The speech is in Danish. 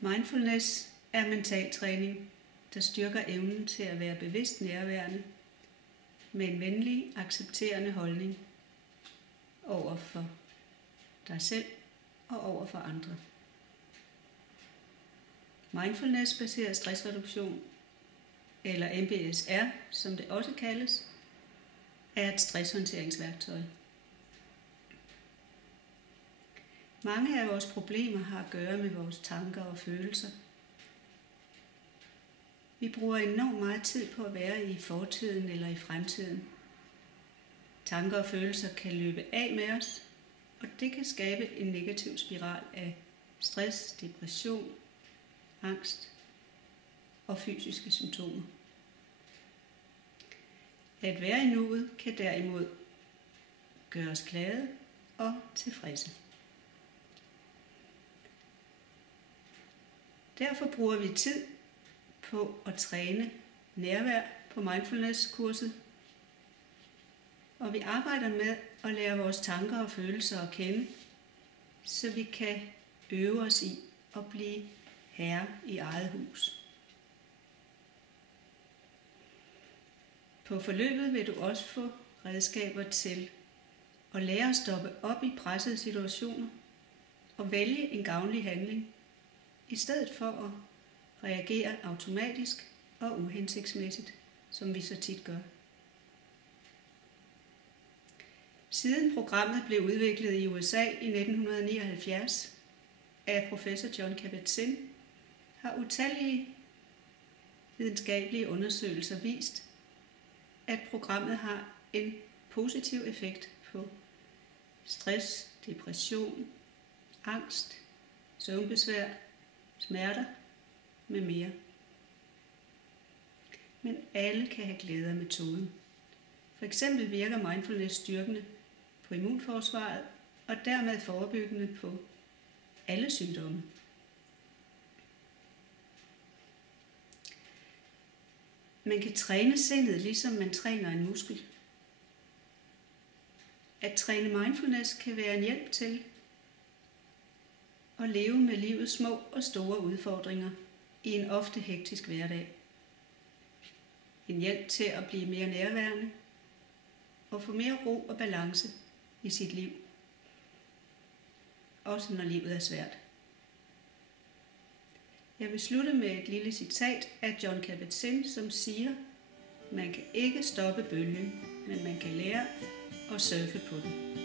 Mindfulness er mental træning, der styrker evnen til at være bevidst nærværende med en venlig, accepterende holdning over for dig selv og over for andre. Mindfulness-baseret stressreduktion, eller MBSR, som det også kaldes, er et stresshåndteringsværktøj. Mange af vores problemer har at gøre med vores tanker og følelser. Vi bruger enormt meget tid på at være i fortiden eller i fremtiden. Tanker og følelser kan løbe af med os, og det kan skabe en negativ spiral af stress, depression, angst og fysiske symptomer. At være i nuet kan derimod gøre os glade og tilfredse. Derfor bruger vi tid på at træne nærvær på mindfulness-kurset, og vi arbejder med at lære vores tanker og følelser at kende, så vi kan øve os i at blive herre i eget hus. På forløbet vil du også få redskaber til at lære at stoppe op i pressede situationer og vælge en gavnlig handling, i stedet for at reagere automatisk og uhensigtsmæssigt, som vi så tit gør. Siden programmet blev udviklet i USA i 1979 af professor Jon Kabat-Zinn, har utallige videnskabelige undersøgelser vist, at programmet har en positiv effekt på stress, depression, angst, søvnbesvær, smerter med mere. Men alle kan have glæde af metoden. For eksempel virker mindfulness styrkende på immunforsvaret og dermed forebyggende på alle sygdomme. Man kan træne sindet, ligesom man træner en muskel. At træne mindfulness kan være en hjælp til at leve med livets små og store udfordringer i en ofte hektisk hverdag. En hjælp til at blive mere nærværende og få mere ro og balance i sit liv. Også når livet er svært. Jeg vil slutte med et lille citat af Jon Kabat-Zinn, som siger: man kan ikke stoppe bølgen, men man kan lære at surfe på den.